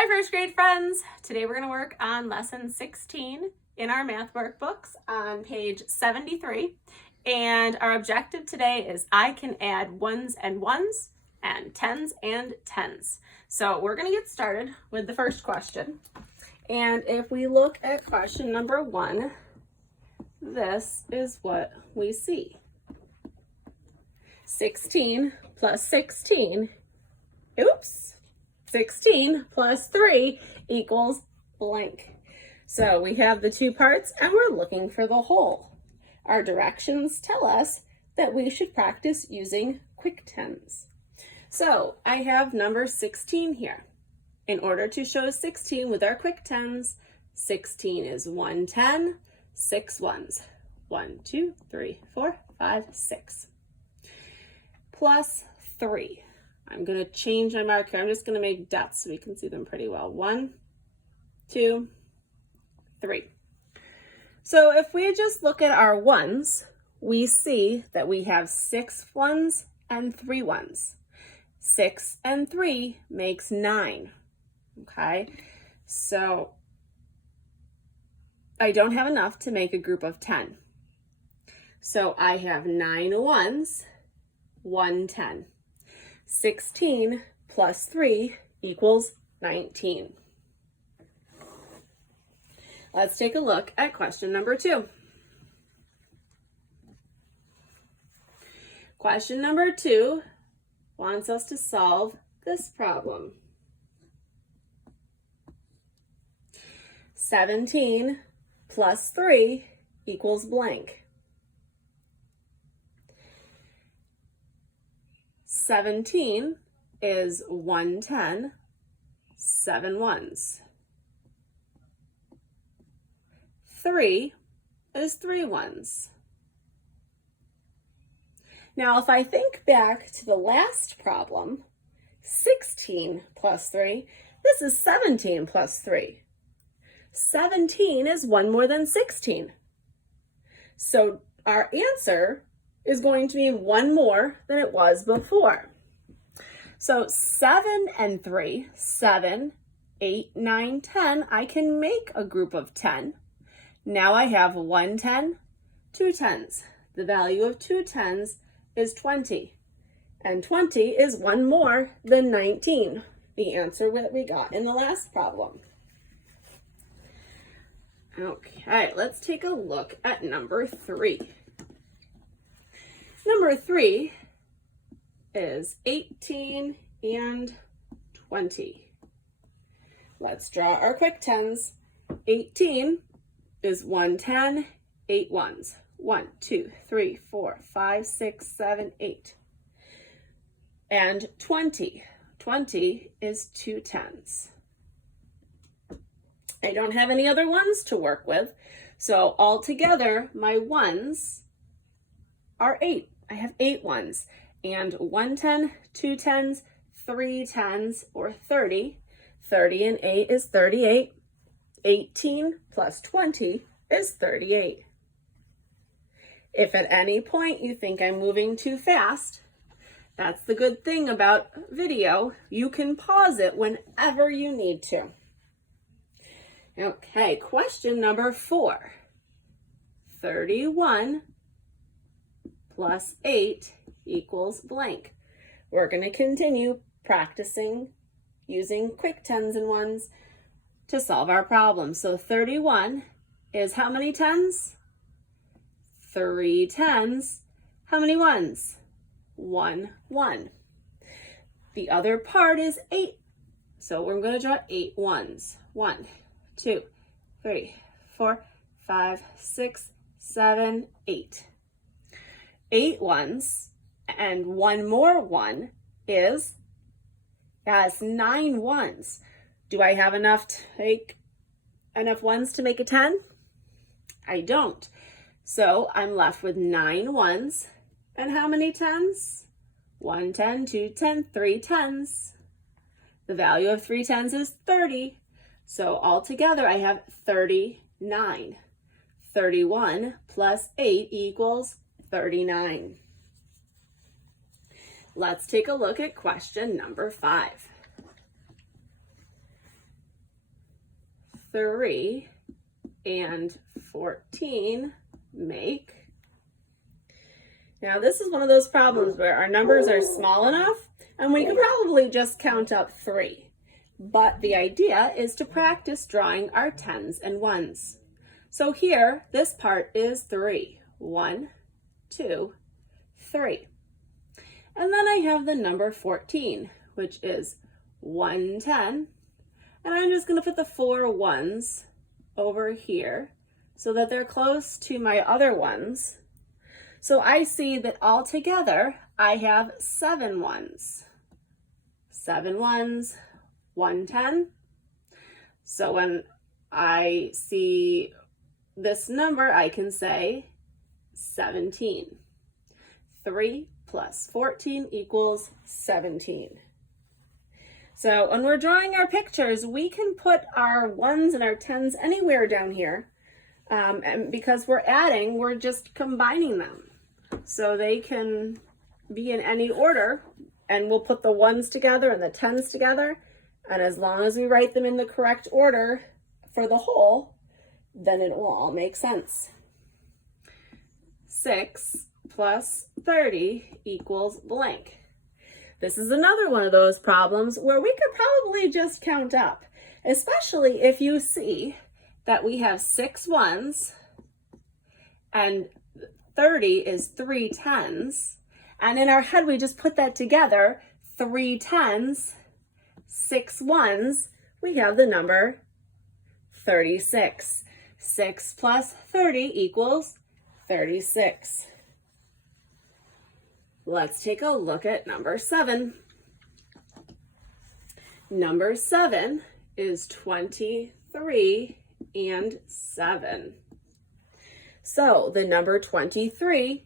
Hi first grade friends! Today we're going to work on lesson 16 in our math workbooks on page 73. And our objective today is I can add ones and ones and tens and tens. So we're going to get started with the first question. And if we look at question number 1, this is what we see. 16 plus 16, 16 plus 3 equals blank. So we have the two parts and we're looking for the whole. Our directions tell us that we should practice using quick tens. So I have number 16 here. In order to show 16 with our quick tens, 16 is 1 10, 6 ones. 1, 2, 3, 4, 5, 6. Plus 3. I'm going to change my marker. I'm just going to make dots so we can see them pretty well. 1, 2, 3. So if we just look at our ones, we see that we have 6 ones and 3 ones. 6 and 3 makes 9. Okay, so I don't have enough to make a group of 10. So I have 9 ones, 1 10. 16 plus 3 equals 19. Let's take a look at question number 2. Question number 2 wants us to solve this problem. 17 plus 3 equals blank. 17 is 1 10, 7 ones. 3 is 3 ones. Now, if I think back to the last problem, 16 plus 3, this is 17 plus 3. 17 is 1 more than 16. So our answer is going to be 1 more than it was before. So 7 and 3, 7, 8, 9, 10, I can make a group of 10. Now I have 1 10, 2 tens. The value of 2 tens is 20. And 20 is 1 more than 19, the answer that we got in the last problem. Okay, let's take a look at number 3. Number 3 is 18 and 20. Let's draw our quick tens. 18 is 1 10, 8 ones. 1, 2, 3, 4, 5, 6, 7, 8. And 20. 20 is 2 tens. I don't have any other ones to work with, so altogether my ones are 8. I have 8 ones, and 1 10, 2 tens, 3 tens, or 30. 30 and 8 is 38. 18 plus 20 is 38. If at any point you think I'm moving too fast, that's the good thing about video. You can pause it whenever you need to. Okay, question number 4. 31 plus 8 equals blank. We're going to continue practicing using quick tens and ones to solve our problem. So 31 is how many tens? 3 tens. How many ones? 1 1. The other part is 8. So we're going to draw 8 ones. 1, 2, 3, 4, 5, 6, 7, 8. 8 ones, and 1 more 1 is, yes, 9 ones. Do I have enough ones to make a 10? I don't. So I'm left with 9 ones. And how many tens? 1 10, 2 10, 3 tens. The value of 3 tens is 30. So altogether I have 39. 31 plus 8 equals 39. Let's take a look at question number 5. 3 and 14 make. Now this is one of those problems where our numbers are small enough and we could probably just count up 3. But the idea is to practice drawing our 10s and 1s. So here, this part is 3. 1, 2, 3. And then I have the number 14, which is 110. And I'm just going to put the 4 1s over here so that they're close to my other ones. So I see that all together I have 7 1s. 7 1s, 110. So when I see this number, I can say 17. 3 plus 14 equals 17. So when we're drawing our pictures, we can put our 1s and our 10s anywhere down here. And because we're adding, we're just combining them. So they can be in any order, and we'll put the 1s together and the 10s together. And as long as we write them in the correct order for the whole, then it will all make sense. 6 plus 30 equals blank. This is another one of those problems where we could probably just count up, especially if you see that we have 6 1s and 30 is 3 10s. And in our head, we just put that together, 3 10s, 6 1s, we have the number 36. 6 plus 30 equals 36. Let's take a look at number 7. Number 7 is 23 and 7. So the number 23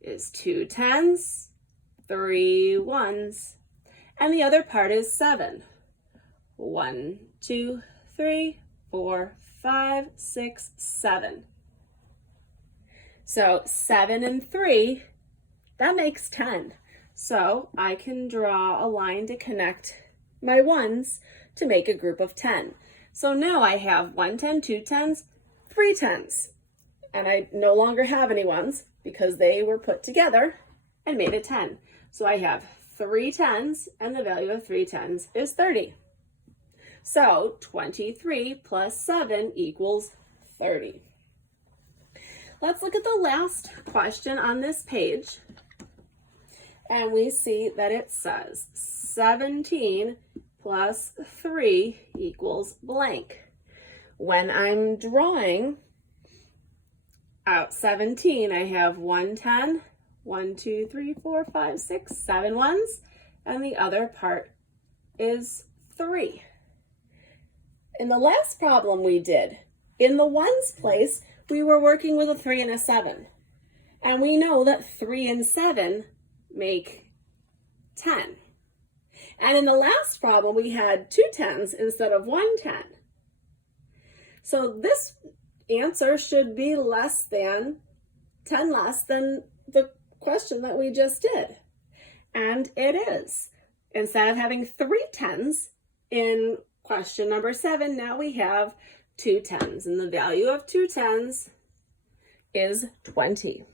is 2 10s, 3 1s, and the other part is 7. 1, 2, 3, 4, 5, 6, 7. So 7 and 3, that makes 10. So I can draw a line to connect my 1s to make a group of 10. So now I have 1 10, 2 10s, 3 10s. And I no longer have any 1s because they were put together and made a 10. So I have 3 10s, and the value of 3 10s is 30. So 23 plus 7 equals 30. Let's look at the last question on this page. And we see that it says 17 plus 3 equals blank. When I'm drawing out 17, I have 1 10, 1, 2, 3, 4, 5, 6, 7 1s, and the other part is 3. In the last problem we did, in the 1s place, we were working with a 3 and a 7. And we know that 3 and 7 make 10. And in the last problem, we had 2 10s instead of 1 10. So this answer should be less than 10 less than the question that we just did. And it is. Instead of having 3 10s in question number 7, now we have 2 10s, and the value of 2 10s is 20.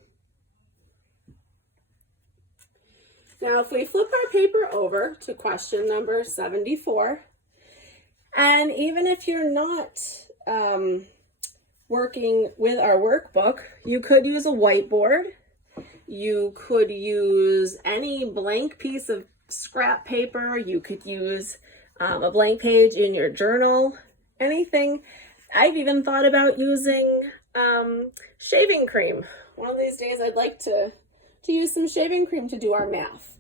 Now, if we flip our paper over to question number 74, and even if you're not working with our workbook, you could use a whiteboard. You could use any blank piece of scrap paper. You could use a blank page in your journal, anything. I've even thought about using shaving cream. One of these days I'd like to use some shaving cream to do our math.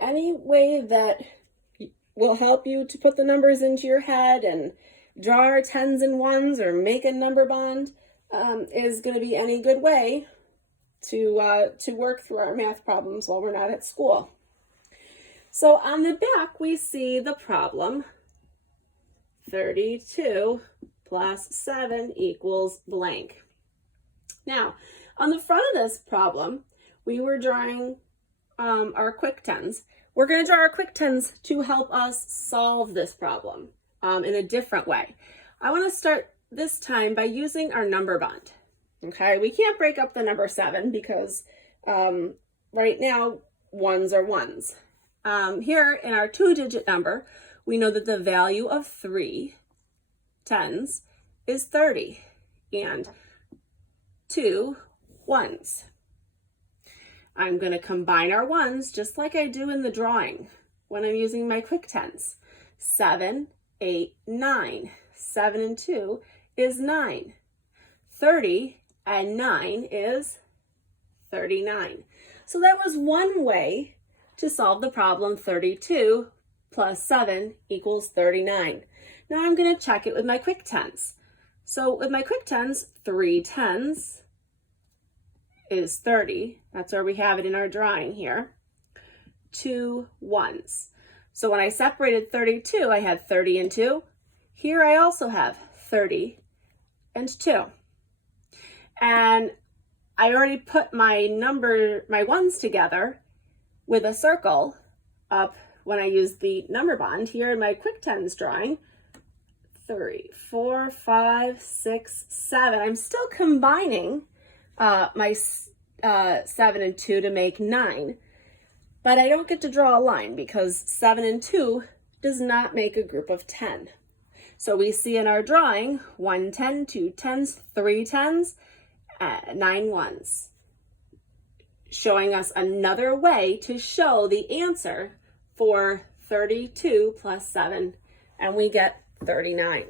Any way that will help you to put the numbers into your head and draw our 10s and 1s or make a number bond is going to be any good way to work through our math problems while we're not at school. So on the back, we see the problem, 32 plus 7 equals blank. Now, on the front of this problem, we were drawing our quick 10s. We're going to draw our quick 10s to help us solve this problem in a different way. I want to start this time by using our number bond. Okay, we can't break up the number 7 because right now ones are ones. Here in our 2-digit number, we know that the value of 3 tens is 30 and 2 ones. I'm going to combine our ones just like I do in the drawing when I'm using my quick tens. 7, 8, 9. 7 and 2 is 9. 30 and 9 is 39. So that was one way to solve the problem 32 plus 7 equals 39. Now I'm going to check it with my quick tens. So with my quick tens, 3 tens is 30. That's where we have it in our drawing here. 2 ones. So when I separated 32, I had 30 and 2. Here I also have 30 and 2. And I already put my ones together with a circle up when I used the number bond here in my quick tens drawing. 3, 4, 5, 6, 7. I'm still combining my 7 and 2 to make 9, but I don't get to draw a line because 7 and 2 does not make a group of 10. So we see in our drawing 1 10, 2 tens, 3 tens, 9 ones, showing us another way to show the answer for 32 plus 7, and we get 39.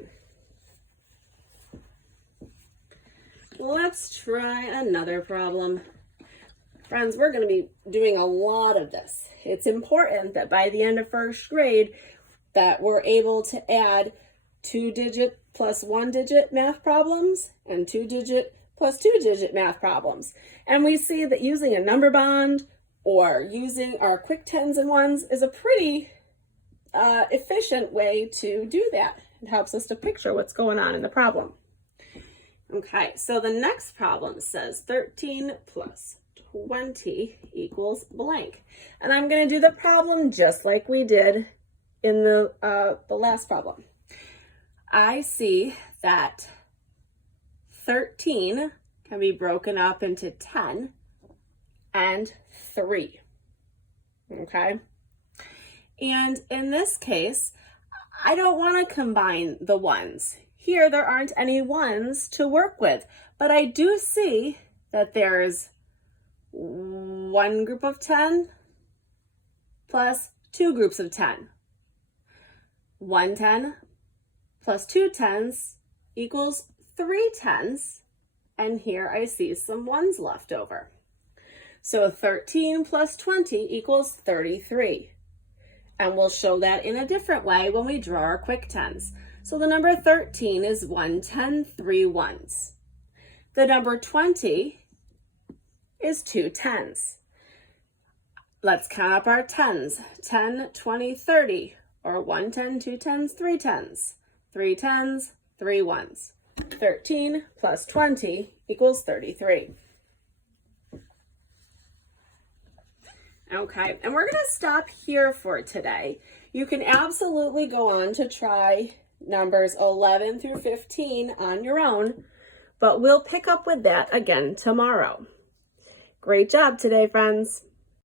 Let's try another problem. Friends, we're going to be doing a lot of this. It's important that by the end of first grade that we're able to add 2-digit plus 1-digit math problems and 2-digit plus 2-digit math problems. And we see that using a number bond or using our quick tens and ones is a pretty efficient way to do that. It helps us to picture what's going on in the problem. Okay, so the next problem says 13 plus 20 equals blank. And I'm going to do the problem just like we did in the last problem. I see that 13 can be broken up into 10 and 3. Okay? And in this case, I don't want to combine the ones. Here, there aren't any ones to work with, but I do see that there's one group of 10 plus 2 groups of 10. 1 10 plus 2 tens equals 3 tens, and here I see some ones left over. So 13 plus 20 equals 33. And we'll show that in a different way when we draw our quick tens. So the number 13 is 1 10, 3 ones. The number 20 is 2 tens. Let's count up our tens. 10, 20, 30, or 1 10, 2 tens, 3 tens. 3 tens, 3 ones. 13 plus 20 equals 33. Okay, and we're going to stop here for today. You can absolutely go on to try numbers 11 through 15 on your own, but we'll pick up with that again tomorrow. Great job today, friends.